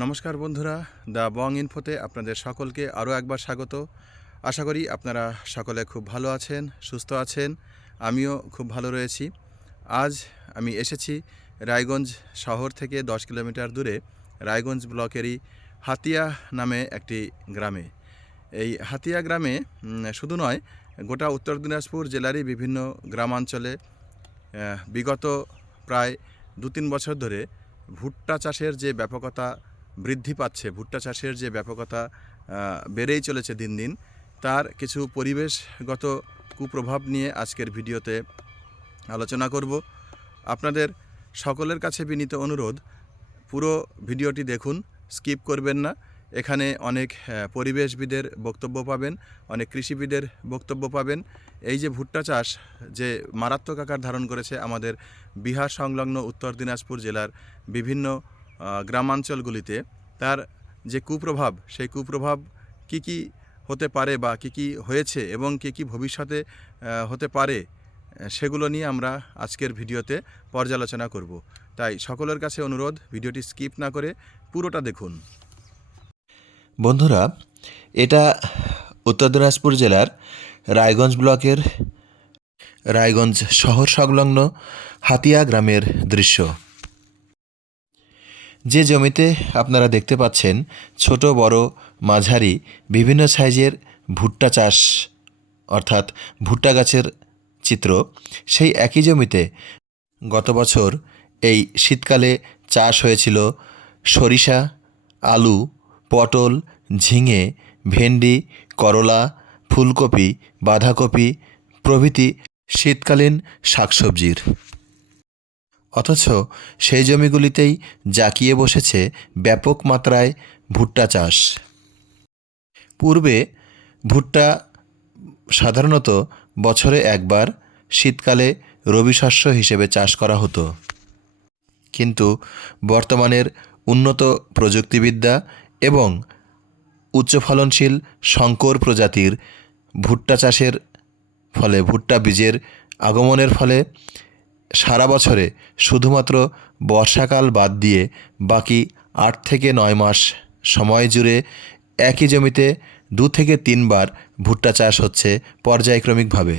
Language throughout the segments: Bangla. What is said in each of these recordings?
নমস্কার বন্ধুরা, দ্য বং ইনফোতে আপনাদের সকলকে আরও একবার স্বাগত। আশা করি আপনারা সকলে খুব ভালো আছেন, সুস্থ আছেন। আমিও খুব ভালো রয়েছি। আজ আমি এসেছি রায়গঞ্জ শহর থেকে 10 কিলোমিটার দূরে রায়গঞ্জ ব্লকেরই হাতিয়া নামে একটি গ্রামে। এই হাতিয়া গ্রামে শুধু নয়, গোটা উত্তর দিনাজপুর জেলারই বিভিন্ন গ্রামাঞ্চলে বিগত প্রায় 2-3 বছর ধরে ভুট্টা চাষের যে ব্যাপকতা বৃদ্ধি পাচ্ছে, ভুট্টা চাষের যে ব্যাপকতা বেড়েই চলেছে দিন দিন, তার কিছু পরিবেশগত কুপ্রভাব নিয়ে আজকের ভিডিওতে আলোচনা করব। আপনাদের সকলের কাছে বিনীত অনুরোধ, পুরো ভিডিওটি দেখুন, স্কিপ করবেন না। এখানে অনেক পরিবেশবিদের বক্তব্য পাবেন, অনেক কৃষিবিদের বক্তব্য পাবেন। এই যে ভুট্টা চাষ যে মারাত্মক আকার ধারণ করেছে আমাদের বিহার সংলগ্ন উত্তর দিনাজপুর জেলার বিভিন্ন গ্রামাঞ্চলগুলিতে, তার যে কুপ্রভাব, সেই কুপ্রভাব কি হতে পারে বা কি হয়েছে এবং কি ভবিষ্যতে হতে পারে, সেগুলো নিয়ে আমরা আজকের ভিডিওতে পর্যালোচনা করব। তাই সকলের কাছে অনুরোধ, ভিডিওটি স্কিপ না করে পুরোটা দেখুন। বন্ধুরা, এটা উত্তর দিনাজপুর জেলার রায়গঞ্জ ব্লকের রায়গঞ্জ শহর সংলগ্ন হাতিয়া গ্রামের দৃশ্য। যে জমিতে আপনারা দেখতে পাচ্ছেন ছোট বড় মাঝারি বিভিন্ন সাইজের ভুট্টা চাষ, অর্থাৎ ভুট্টা গাছের চিত্র, সেই একই জমিতে গত বছর এই শীতকালে চাষ হয়েছিল সরিষা, আলু, পটল, ঝিঙে, ভেন্ডি, করলা, ফুলকপি, বাঁধাকপি প্রভৃতি শীতকালীন শাকসবজির। অথচ সেই জমিগুলিতেই জাঁকিয়ে বসেছে ব্যাপক মাত্রায় ভুট্টা চাষ। পূর্বে ভুট্টা সাধারণত বছরে একবার শীতকালে রবি শস্য হিসেবে চাষ করা হতো, কিন্তু বর্তমানের উন্নত প্রযুক্তিবিদ্যা এবং উচ্চফলনশীল শঙ্কর প্রজাতির ভুট্টা চাষের ফলে, ভুট্টা বীজের আগমনের ফলে সারা বছরে শুধুমাত্র বর্ষাকাল বাদ দিয়ে বাকি 8 থেকে 9 মাস সময় জুড়ে একই জমিতে 2 থেকে 3 বার ভুট্টা চাষ হচ্ছে পর্যায়ক্রমিকভাবে।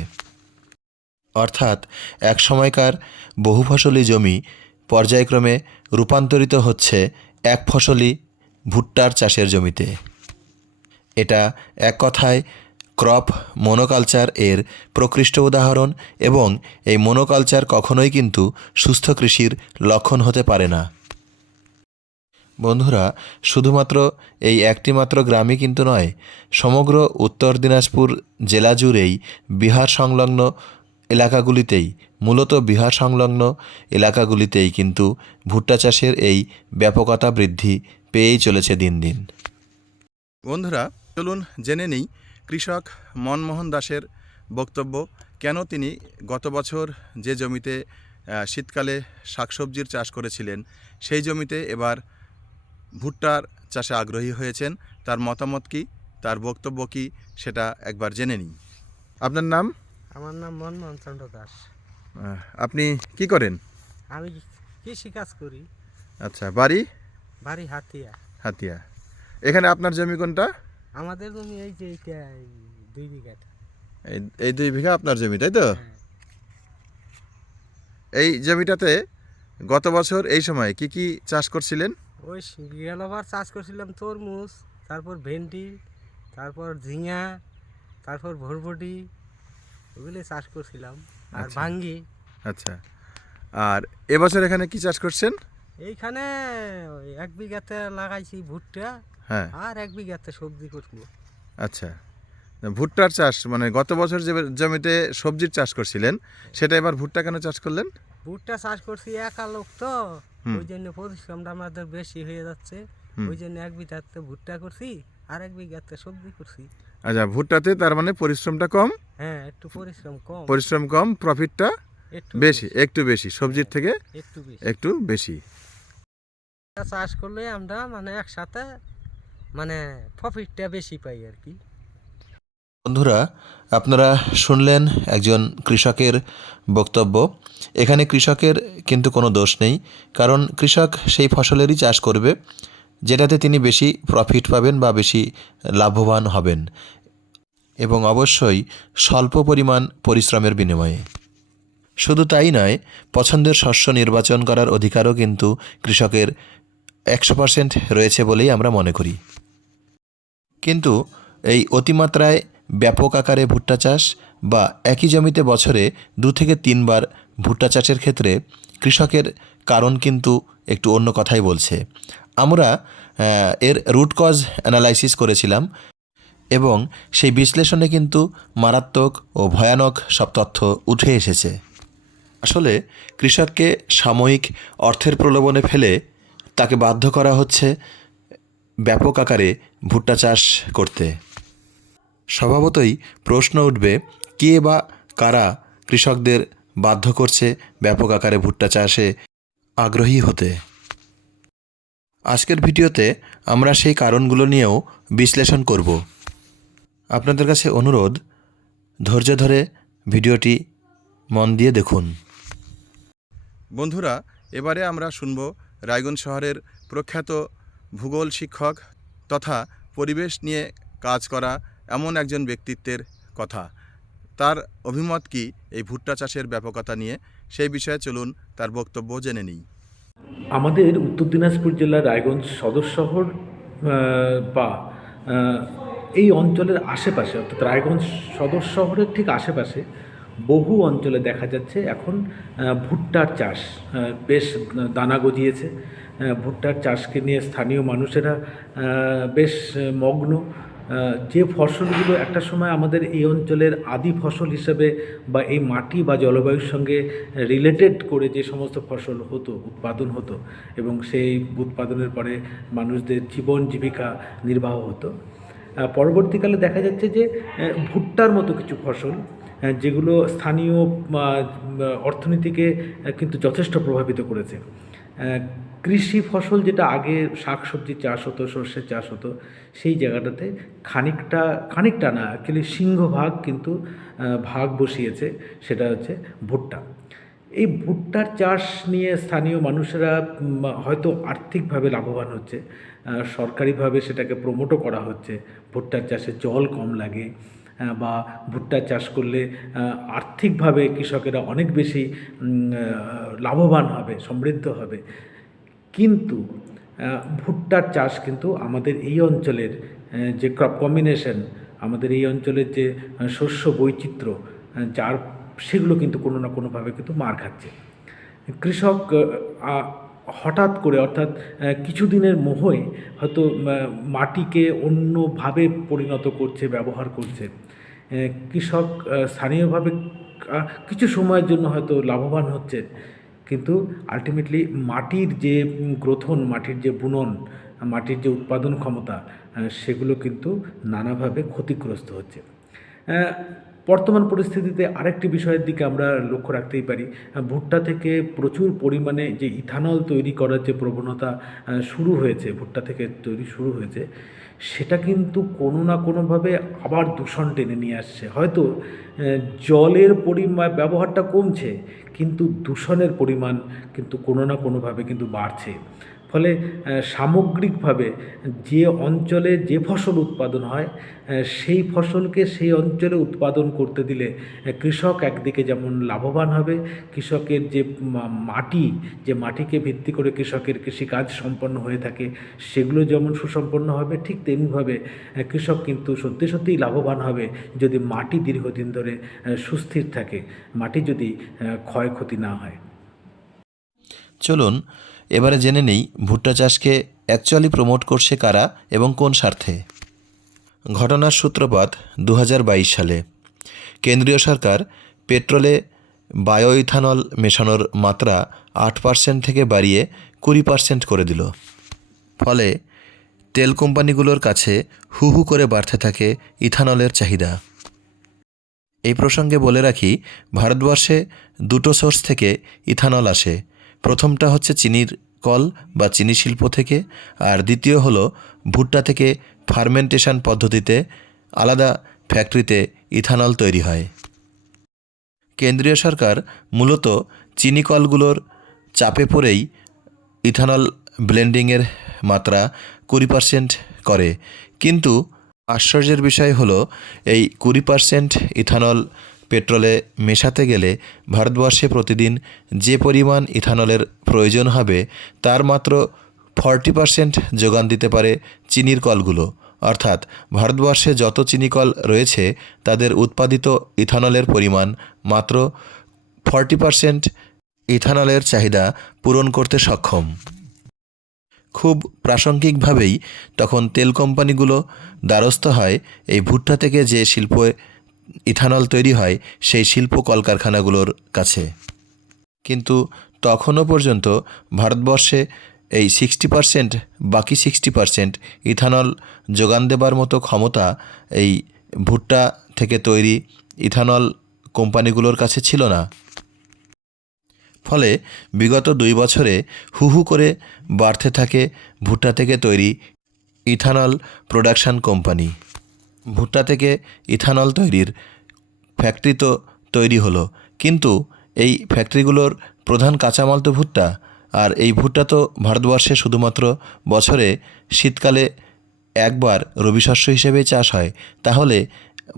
অর্থাৎ এক সময়কার বহুফসলি জমি পর্যায়ক্রমে রূপান্তরিত হচ্ছে এক ফসলি ভুট্টার চাষের জমিতে। এটা এক কথায় ক্রপ মনোকালচার এর প্রকৃষ্ট উদাহরণ, এবং এই মনোকালচার কখনোই কিন্তু সুস্থ কৃষির লক্ষণ হতে পারে না। বন্ধুরা, শুধুমাত্র এই একটি মাত্র গ্রামই কিন্তু নয়, সমগ্র উত্তর দিনাজপুর জেলা জুড়েই বিহার সংলগ্ন এলাকাগুলিতেই, মূলত বিহার সংলগ্ন এলাকাগুলিতেই কিন্তু ভুট্টা চাষের এই ব্যাপকতা বৃদ্ধি পেয়েই চলেছে দিন দিন। বন্ধুরা, চলুন জেনে নিই কৃষক মনমোহন দাসের বক্তব্য। কেন তিনি গত বছর যে জমিতে শীতকালে শাকসবজির চাষ করেছিলেন, সেই জমিতে এবার ভুট্টার চাষে আগ্রহী হয়েছেন, তার মতামত কি, তার বক্তব্য কি, সেটা একবার জেনে নিই। আপনার নাম? আমার নাম মনমোহন চন্দ্র দাস। আপনি কি করেন? আমি কৃষি কাজ করি। আচ্ছা, বাড়ি? বাড়ি হাতিয়া। হাতিয়া। এখানে আপনার জমি কোনটা? আমাদের জমি এই যে এইটা 2 বিঘাটা। এই 2 বিঘা আপনার জমি, তাই তো? হ্যাঁ। এই জমিটাতে গত বছর এই সময় কি চাষ করছিলেন? ওই গেলবার চাষ করছিলাম তরমুজ, তারপর ভেন্ডি, তারপর ঝিঙা, তারপর ভরভটি, ওগুলি চাষ করছিলাম, আর আচ্ছা। ভাঙ্গি। আচ্ছা, আর এবছর এখানে কি চাষ করছেন? এইখানে 1 বিঘাতে লাগাইছি ভুট্টা, হ্যাঁ। আর 1 বিঘাতে সবজি করবো। আচ্ছা, ভুট্টার চাষ মানে গত বছর যে জমিতে সবজির চাষ করছিলেন, সেটা এবার ভুট্টা কেন চাষ করলেন? ভুট্টা চাষ করছি একা লোক তো, ওই জন্য পরিশ্রমটা আমাদের বেশি হয়ে যাচ্ছে। ওই জন্য 1 বিঘাতে ভুট্টা করছি, আর 1 বিঘাতে সবজি করছি। আচ্ছা, ভুট্টাতে তার মানে পরিশ্রমটা কম? হ্যাঁ, একটু পরিশ্রম কম, প্রফিটটা একটু একটু বেশি, সবজির থেকে একটু বেশি। চাষ করলে আমরা মানে একসাথে মানে প্রফিটটা বেশি পাই আর কি। বন্ধুরা, আপনারা শুনলেন একজন কৃষকের বক্তব্য। এখানে কৃষকের কিন্তু কোনো দোষ নেই, কারণ কৃষক সেই ফসলেরই চাষ করবে যেটাতে তিনি বেশি প্রফিট পাবেন বা বেশি লাভবান হবেন, এবং অবশ্যই স্বল্প পরিমাণ পরিশ্রমের বিনিময়ে। শুধু তাই নয়, পছন্দের শস্য নির্বাচন করার অধিকারও কিন্তু কৃষকের 100% রয়েছে বলেই আমরা মনে করি। কিন্তু এই অতিমাত্রায় ব্যাপক আকারে ভুট্টা চাষ বা একই জমিতে বছরে 2 থেকে 3 বার ভুট্টা চাষের ক্ষেত্রে কৃষকের কারণ কিন্তু একটু অন্য কথাই বলছে। আমরা এর রুট কজ অ্যানালাইসিস করেছিলাম এবং সেই বিশ্লেষণে কিন্তু মারাত্মক ও ভয়ানক সব তথ্য উঠে এসেছে। আসলে কৃষককে সাময়িক অর্থের প্রলোভনে ফেলে তাকে বাধ্য করা হচ্ছে ব্যাপক আকারে ভুট্টা চাষ করতে। স্বভাবতই প্রশ্ন উঠবে, কে বা কারা কৃষকদের বাধ্য করছে ব্যাপক আকারে ভুট্টা চাষে আগ্রহী হতে। আজকের ভিডিওতে আমরা সেই কারণগুলো নিয়েও বিশ্লেষণ করব। আপনাদের কাছে অনুরোধ, ধৈর্য ধরে ভিডিওটি মন দিয়ে দেখুন। বন্ধুরা, এবারে আমরা শুনব রায়গঞ্জ শহরের প্রখ্যাত ভূগোল শিক্ষক তথা পরিবেশ নিয়ে কাজ করা এমন একজন ব্যক্তিত্বের কথা। তার অভিমত কি এই ভুট্টা চাষের ব্যাপকতা নিয়ে, সেই বিষয়ে চলুন তার বক্তব্য জেনে নিই। আমাদের উত্তর দিনাজপুর জেলার রায়গঞ্জ সদর শহর বা এই অঞ্চলের আশেপাশে, অর্থাৎ রায়গঞ্জ সদর শহরের ঠিক আশেপাশে বহু অঞ্চলে দেখা যাচ্ছে এখন ভুট্টার চাষ বেশ দানা গজিয়েছে। ভুট্টার চাষকে নিয়ে স্থানীয় মানুষেরা বেশ মগ্ন। যে ফসলগুলো একটা সময় আমাদের এই অঞ্চলের আদি ফসল হিসেবে বা এই মাটি বা জলবায়ুর সঙ্গে রিলেটেড করে যে সমস্ত ফসল হতো, উৎপাদন হতো এবং সেই উৎপাদনের পরে মানুষদের জীবন জীবিকা নির্বাহ হতো, পরবর্তীকালে দেখা যাচ্ছে যে ভুট্টার মতো কিছু ফসল যেগুলো স্থানীয় অর্থনীতিকে কিন্তু যথেষ্ট প্রভাবিত করেছে। কৃষি ফসল যেটা আগে শাকসবজি চাষ হতো, সর্ষের চাষ হতো, সেই জায়গাটাতে খানিকটা না, অ্যাকচুয়ালি সিংহভাগ কিন্তু ভাগ বসিয়েছে, সেটা হচ্ছে ভুট্টা। এই ভুট্টার চাষ নিয়ে স্থানীয় মানুষেরা হয়তো আর্থিকভাবে লাভবান হচ্ছে, সরকারিভাবে সেটাকে প্রমোটও করা হচ্ছে। ভুট্টার চাষে জল কম লাগে বা ভুট্টা চাষ করলে আর্থিকভাবে কৃষকেরা অনেক বেশি লাভবান হবে, সমৃদ্ধ হবে। কিন্তু ভুট্টার চাষ কিন্তু আমাদের এই অঞ্চলের যে ক্রপ কম্বিনেশন, আমাদের এই অঞ্চলের যে শস্য বৈচিত্র্য, সেগুলো কিন্তু কোনো না কোনোভাবে কিন্তু মার খাচ্ছে। কৃষক হঠাৎ করে, অর্থাৎ কিছুদিনের মোহে হয়তো মাটিকে অন্যভাবে পরিণত করছে, ব্যবহার করছে। কৃষক স্থানীয়ভাবে কিছু সময়ের জন্য হয়তো লাভবান হচ্ছে, কিন্তু আলটিমেটলি মাটির যে গ্রথন, মাটির যে বুনন, মাটির যে উৎপাদন ক্ষমতা, সেগুলো কিন্তু নানাভাবে ক্ষতিগ্রস্ত হচ্ছে। বর্তমান পরিস্থিতিতে আরেকটি বিষয়ের দিকে আমরা লক্ষ্য রাখতেই পারি। ভুট্টা থেকে প্রচুর পরিমাণে যে ইথানল তৈরি করার যে প্রবণতা শুরু হয়েছে, ভুট্টা থেকে তৈরি শুরু হয়েছে, সেটা কিন্তু কোনো না কোনোভাবে আবার দূষণ টেনে নিয়ে আসছে। হয়তো জলের ব্যবহারটা কমছে, কিন্তু দূষণের পরিমাণ কিন্তু কোনো না কোনোভাবে কিন্তু বাড়ছে। ফলে সামগ্রিকভাবে যে অঞ্চলে যে ফসল উৎপাদন হয়, সেই ফসলকে সেই অঞ্চলে উৎপাদন করতে দিলে কৃষক একদিকে যেমন লাভবান হবে, কৃষকের যে মাটিকে ভিত্তি করে কৃষকের কৃষিকাজ সম্পন্ন হয়ে থাকে, সেগুলো যেমন সুসম্পন্ন হবে, ঠিক তেমনিভাবে কৃষক কিন্তু সত্যি সত্যিই লাভবান হবে যদি মাটি দীর্ঘদিন ধরে সুস্থির থাকে, মাটি যদি ক্ষয়ক্ষতি না হয়। চলুন এবারে জেনে নেই ভুট্টা চাষকে অ্যাকচুয়ালি প্রমোট করছে কারা এবং কোন স্বার্থে। ঘটনার সূত্রপাত 2022 সালে। কেন্দ্রীয় সরকার পেট্রোলে বায়ো ইথানল মেশানোর মাত্রা 8% থেকে বাড়িয়ে 20% করে দিল। ফলে তেল কোম্পানিগুলোর কাছে হু হু করে বাড়তে থাকে ইথানলের চাহিদা। এই প্রসঙ্গে বলে রাখি, ভারতবর্ষে 2টো সোর্স থেকে ইথানল আসে। প্রথমটা হচ্ছে চিনির কল বা চিনি শিল্প থেকে, আর দ্বিতীয় হলো ভুট্টা থেকে ফার্মেন্টেশন পদ্ধতিতে আলাদা ফ্যাক্টরিতে ইথানল তৈরি হয়। কেন্দ্রীয় সরকার মূলত চিনি কলগুলোর চাপে পড়েই ইথানল ব্লেন্ডিংয়ের মাত্রা 20% করে। কিন্তু আশ্চর্যের বিষয় হলো এই 20% ইথানল পেট্রোলে মেশাতে গেলে ভারতবর্ষে প্রতিদিন যে পরিমাণ ইথানলের প্রয়োজন হবে তার মাত্র 40% যোগান দিতে পারে চিনির কলগুলো। অর্থাৎ ভারতবর্ষে যত চিনিকল রয়েছে তাদের উৎপাদিত ইথানলের পরিমাণ মাত্র 40% ইথানলের চাহিদা পূরণ করতে সক্ষম। খুব প্রাসঙ্গিকভাবেই তখন তেল কোম্পানিগুলো দ্বারস্থ হয় এই ভুট্টা থেকে যে শিল্পে ইথানল তৈরি হয় সেই শিল্প কলকারখানাগুলোর কাছে। কিন্তু তখনও পর্যন্ত ভারতবর্ষে এই 60%, বাকি 60% ইথানল যোগান দেবার মতো ক্ষমতা এই ভুট্টা থেকে তৈরি ইথানল কোম্পানিগুলোর কাছে ছিল না। ফলে বিগত 2 বছরে হু হু করে বাড়তে থাকে ভুট্টা থেকে তৈরি ইথানল প্রোডাকশন কোম্পানি। ভুট্টা থেকে ইথানল তৈরির ফ্যাক্টরি তো তৈরি হলো, কিন্তু এই ফ্যাক্টরিগুলোর প্রধান কাঁচামাল তো ভুট্টা। আর এই ভুট্টা তো ভারতবর্ষে শুধুমাত্র বছরে শীতকালে একবার রবি শস্য হিসেবেই চাষ হয়। তাহলে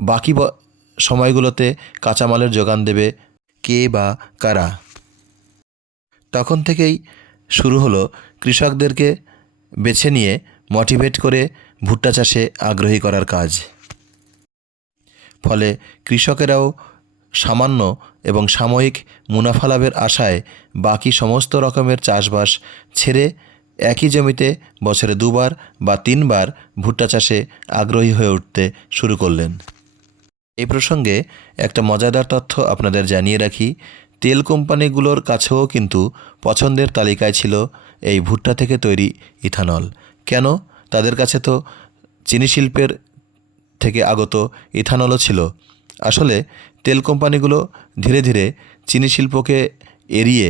বাকি সময়গুলোতে কাঁচামালের যোগান দেবে কে বা কারা? তখন থেকেই শুরু হলো কৃষকদেরকে বেছে নিয়ে মোটিভেট করে ভুট্টা চাষে আগ্রহী করার কাজ। ফলে কৃষকেরাও সামান্য এবং সাময়িক মুনাফা লাভের আশায় বাকি সমস্ত রকমের চাষবাস ছেড়ে একই জমিতে বছরে 2 বার বা 3 বার ভুট্টা চাষে আগ্রহী হয়ে উঠতে শুরু করলেন। এই প্রসঙ্গে একটা মজাদার তথ্য আপনাদের জানিয়ে রাখি, তেল কোম্পানিগুলোর কাছেও কিন্তু পছন্দের তালিকায় ছিল এই ভুট্টা থেকে তৈরি ইথানল। কেন? তাদের কাছে তো চিনি শিল্পের থেকে আগত ইথানলও ছিল। আসলে তেল কোম্পানিগুলো ধীরে ধীরে চিনি শিল্পকে এড়িয়ে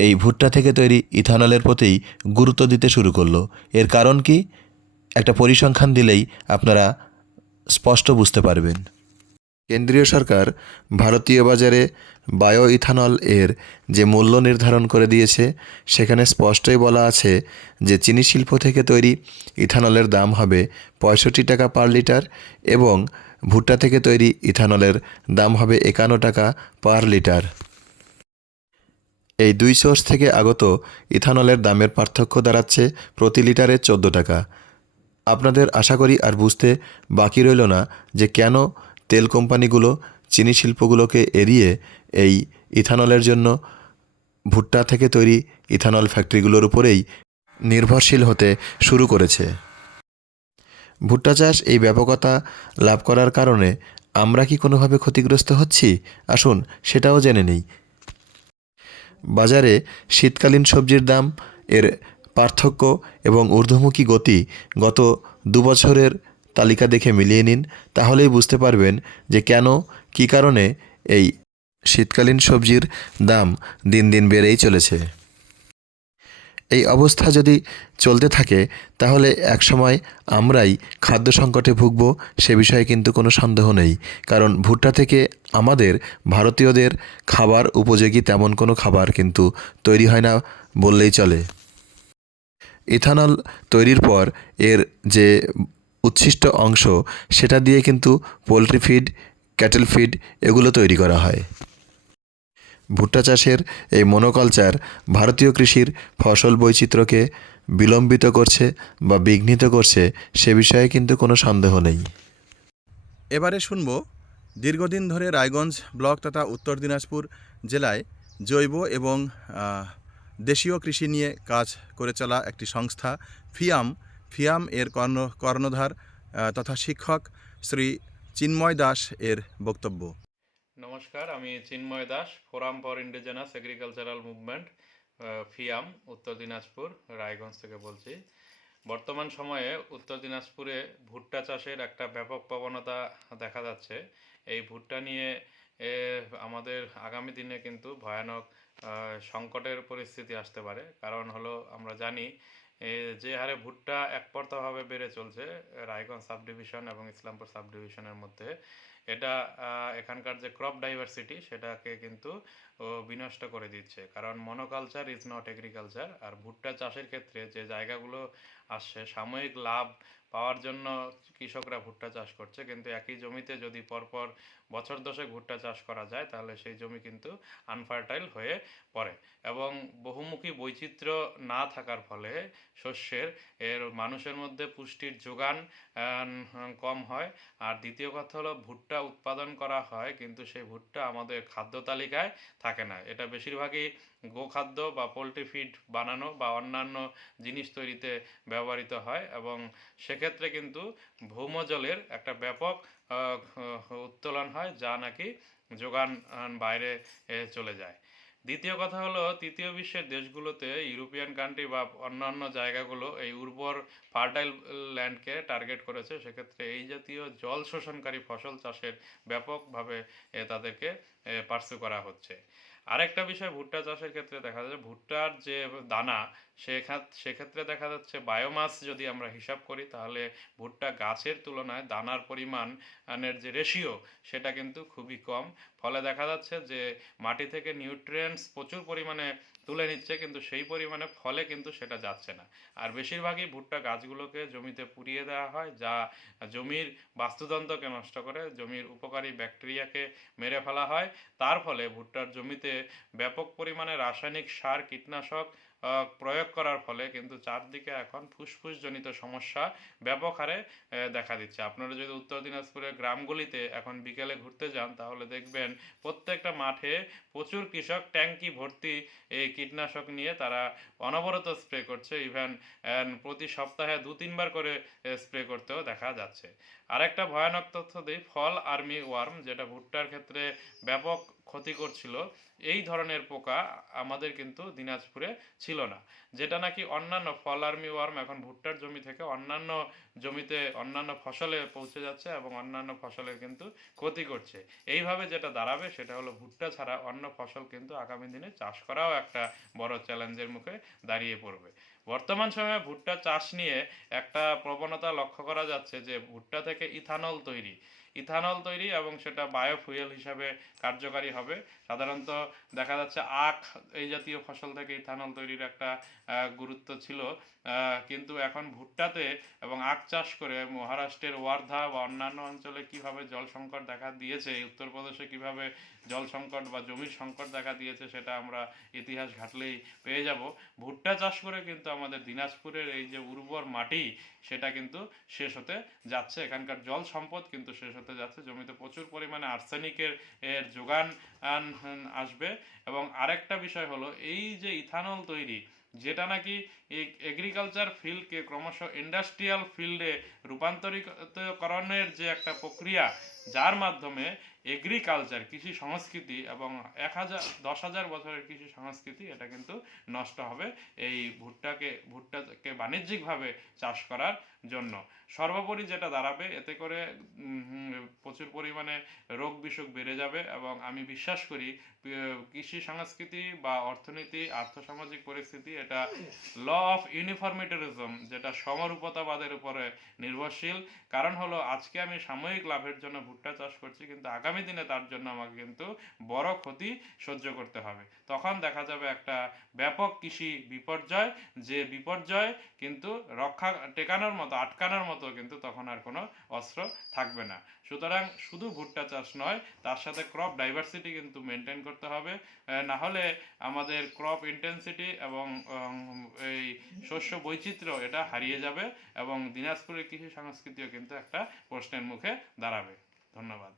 এই ভুট্টা থেকে তৈরি ইথানলের প্রতিই গুরুত্ব দিতে শুরু করলো। এর কারণ কি? একটা পরিসংখ্যান দিলেই আপনারা স্পষ্ট বুঝতে পারবেন। কেন্দ্রীয় সরকার ভারতীয় বাজারে বায়ো ইথানল এর যে মূল্য নির্ধারণ করে দিয়েছে সেখানে স্পষ্টই বলা আছে যে চিনি শিল্প থেকে তৈরি ইথানলের দাম হবে 65 টাকা পার লিটার এবং ভুট্টা থেকে তৈরি ইথানলের দাম হবে 51 টাকা পার লিটার। এই দুই সোর্স থেকে আগত ইথানলের দামের পার্থক্য দাঁড়াচ্ছে প্রতি লিটারে 14 টাকা। আপনাদের আশা করি আর বুঝতে বাকি রইল না যে কেন তেল কোম্পানিগুলো চিনি শিল্পগুলোকে এড়িয়ে এই ইথানলের জন্য ভুট্টা থেকে তৈরি ইথানল ফ্যাক্টরিগুলোর উপরেই নির্ভরশীল হতে শুরু করেছে। ভুট্টা চাষ এই ব্যাপকতা লাভ করার কারণে আমরা কি কোনোভাবে ক্ষতিগ্রস্ত হচ্ছি? আসুন সেটাও জেনে নিই। বাজারে শীতকালীন সবজির দাম এর পার্থক্য এবং ঊর্ধ্বমুখী গতি গত 2 বছরের তালিকা দেখে মিলিয়ে নিন, তাহলেই বুঝতে পারবেন যে কেন, কী কারণে এই শীতকালীন সবজির দাম দিন দিন বেড়েই চলেছে। এই অবস্থা যদি চলতে থাকে তাহলে একসময় আমরাই খাদ্য সংকটে ভুগব, সে বিষয়ে কিন্তু কোনো সন্দেহ নেই। কারণ ভুট্টা থেকে আমাদের ভারতীয়দের খাবার উপযোগী তেমন কোনো খাবার কিন্তু তৈরি হয় না বললেই চলে। ইথানল তৈরির পর এর যে উচ্ছিষ্ট অংশ সেটা দিয়ে কিন্তু পোলট্রি ফিড, ক্যাটেল ফিড এগুলো তৈরি করা হয়। ভুট্টা চাষের এই মনোকালচার ভারতীয় কৃষির ফসল বৈচিত্র্যকে বিলম্বিত করছে বা বিঘ্নিত করছে, সে বিষয়ে কিন্তু কোনো সন্দেহ নেই। এবারে শুনব দীর্ঘদিন ধরে রায়গঞ্জ ব্লক তথা উত্তর দিনাজপুর জেলায় জৈব এবং দেশীয় কৃষি নিয়ে কাজ করে চলা একটি সংস্থা ফিয়াম এর কর্ণধার তথা শিক্ষক শ্রী চিন্ময় দাস এর বক্তব্য। নমস্কার, আমি Chinmoy Das, forum for indigenous agricultural movement FIAM Uttar Dinajpur Raiganj থেকে বলছি। বর্তমান সময়ে উত্তর দিনাজপুরে ভুট্টা চাষের একটা ব্যাপক প্রবণতা দেখা যাচ্ছে। এই ভুট্টা নিয়ে আমাদের আগামী দিনে কিন্তু ভয়ানক সংকটের পরিস্থিতি আসতে পারে। কারণ হলো, আমরা জানি যে হারে ভুট্টা একপর্তাভাবে বেড়ে চলছে রায়গঞ্জ সাব ডিভিশন এবং ইসলামপুর সাব ডিভিশনের মধ্যে, এটা এখানকার যে ক্রপ ডাইভার্সিটি সেটাকে কিন্তু বিনষ্ট করে দিচ্ছে, কারণ মনোকালচার ইজ নট এগ্রিকালচার। আর ভুট্টা চাষের ক্ষেত্রে যে জায়গাগুলো আসছে সাময়িক লাভ পাওয়ার জন্য কৃষকরা ভুট্টা চাষ করছে, কিন্তু একই জমিতে যদি পরপর বছর দশেক ভুট্টা চাষ করা যায় তাহলে সেই জমি কিন্তু আনফার্টাইল হয়ে পড়ে, এবং বহুমুখী বৈচিত্র্য না থাকার ফলে শস্যের মানুষের মধ্যে পুষ্টির যোগান কম হয়। আর দ্বিতীয় কথা হলো ভুট্টা উৎপাদন করা হয় কিন্তু সেই ভুট্টা আমাদের খাদ্য তালিকায় থাকে না। এটা বেশিরভাগই গোখাদ্য বা পোলট্রি ফিড বানানো বা অন্যান্য জিনিস তৈরিতে ব্যবহৃত হয়, এবং সেক্ষেত্রে কিন্তু ভৌমজলের একটা ব্যাপক উত্তোলন হয় যা নাকি যোগান বাইরে চলে যায়। দ্বিতীয় কথা হলো তৃতীয় বিশ্বের দেশগুলোতে ইউরোপিয়ান কান্ট্রি বা অন্যান্য জায়গাগুলো এই উর্বর ফার্টাইল ল্যান্ডকে টার্গেট করেছে, সেক্ষেত্রে এই জাতীয় জল শোষণকারী ফসল চাষের ব্যাপকভাবে তাদেরকে পার্সু করা হচ্ছে। আরেকটা বিষয় ভুট্টা চাষের ক্ষেত্রে দেখা যাচ্ছে ভুট্টার যে দানা সেক্ষেত্রে দেখা যাচ্ছে বায়োমাস যদি আমরা হিসাব করি তাহলে ভুট্টা গাছের তুলনায় দানার পরিমাণের যে রেশিও সেটা কিন্তু খুবই কম। ফলে দেখা যাচ্ছে যে মাটি থেকে নিউট্রিয়েন্টস প্রচুর পরিমাণে তুলে নিচ্ছে কিন্তু সেই পরিমাণে ফলে কিন্তু সেটা যাচ্ছে না। আর বেশিরভাগই ভুট্টা গাছগুলোকে জমিতে পুড়িয়ে দেওয়া হয় যা জমির বাস্তুতন্ত্রকে নষ্ট করে, জমির উপকারী ব্যাকটেরিয়াকে মেরে ফেলা হয়। তার ফলে ভুট্টার জমিতে ব্যাপক পরিমাণে রাসায়নিক সার কীটনাশক প্রয়োগ করার ফলে কিন্তু চারদিকে এখন ফুসফুসজনিত সমস্যা ব্যাপক হারে দেখা দিচ্ছে। আপনারা যদি উত্তর দিনাজপুরের গ্রামগুলিতে এখন বিকেলে ঘুরতে যান তাহলে দেখবেন প্রত্যেকটা মাঠে প্রচুর কৃষক ট্যাঙ্কি ভর্তি এই কীটনাশক নিয়ে তারা অনবরত স্প্রে করছে, ইভেন প্রতি সপ্তাহে 2-3 বার করে স্প্রে করতেও দেখা যাচ্ছে। আরেকটা ভয়ানক তথ্য দিই, ফল আর্মি ওয়ার্ম যেটা ভুট্টার ক্ষেত্রে ব্যাপক ক্ষতি করছিল, এই ধরনের পোকা আমাদের কিন্তু দিনাজপুরে ছিল না, যেটা নাকি অন্যান্য ফল আর্মি ওয়ার্ম এখন ভুট্টার জমি থেকে অন্যান্য জমিতে অন্যান্য ফসলে পৌঁছে যাচ্ছে এবং অন্যান্য ফসলের কিন্তু ক্ষতি করছে। এইভাবে যেটা দাঁড়াবে সেটা হলো ভুট্টা ছাড়া অন্য ফসল কিন্তু আগামী দিনে চাষ করাও একটা বড় চ্যালেঞ্জের মুখে দাঁড়িয়ে পড়বে। বর্তমান সময়ে ভুট্টা চাষ নিয়ে একটা প্রবণতা লক্ষ্য করা যাচ্ছে যে ভুট্টা থেকে ইথানল তৈরি এবং সেটা বায়োফুয়েল হিসাবে কার্যকারী হবে। সাধারণত দেখা যাচ্ছে আখ এই জাতীয় ফসল থেকে ইথানল তৈরির একটা গুরুত্ব ছিল, কিন্তু এখন ভুট্টাতে এবং আখ চাষ করে মহারাষ্ট্রের ওয়ার্ধা বা অন্যান্য অঞ্চলে কিভাবে জল সংকট দেখা দিয়েছে, উত্তরপ্রদেশে কিভাবে জল সংকট বা জমির সংকট দেখা দিয়েছে সেটা আমরা ইতিহাস ঘাটলেই পেয়ে যাব। ভুট্টা চাষ করে কিন্তু আমাদের দিনাজপুরের এই যে উর্বর মাটি সেটা কিন্তু শেষ হতে যাচ্ছে, এখানকার জল সম্পদ কিন্তু শেষ হতে যাচ্ছে, জমিতে প্রচুর পরিমাণে আর্সেনিকের যোগান আসবে। এবং আরেকটা বিষয় হলো এই যে ইথানল তৈরি যেটা নাকি এগ্রিকালচার ফিল্ডকে ক্রমশ ইন্ডাস্ট্রিয়াল ফিল্ডে রূপান্তরিতকরণের যে একটা প্রক্রিয়া, যার মাধ্যমে এগ্রিকালচার কৃষি সংস্কৃতি এবং 10,000 বছরের কৃষি সংস্কৃতি এটা কিন্তু নষ্ট হবে এই ভুট্টাকে বাণিজ্যিকভাবে চাষ করার জন্য। সর্বোপরি যেটা দাঁড়াবে এতে করে প্রচুর পরিমাণে রোগ বিসুখ বেড়ে যাবে, এবং আমি বিশ্বাস করি কৃষি সংস্কৃতি বা অর্থনীতি আর্থসামাজিক পরিস্থিতি এটা ল অফ ইউনিফর্মিটারিজম যেটা সমরূপতাবাদের উপরে নির্ভরশীল। কারণ হলো আজকে আমি সাময়িক লাভের জন্য ভুট্টা চাষ করছি কিন্তু আগামী দিনে তার জন্য আমাকে কিন্তু বড় ক্ষতি সহ্য করতে হবে, তখন দেখা যাবে একটা ব্যাপক কৃষি বিপর্যয়, যে বিপর্যয় কিন্তু আটকানোর মতো কিন্তু তখন আর কোনো অস্ত্র থাকবে না। সুতরাং শুধু ভুট্টা চাষ নয়, তার সাথে ক্রপ ডাইভার্সিটি কিন্তু মেনটেন করতে হবে, না হলে আমাদের ক্রপ ইন্টেন্সিটি এবং এই শস্য বৈচিত্র্য এটা হারিয়ে যাবে এবং দিনাজপুরের কৃষি সংস্কৃতিও কিন্তু একটা প্রশ্নের মুখে দাঁড়াবে। ধন্যবাদ।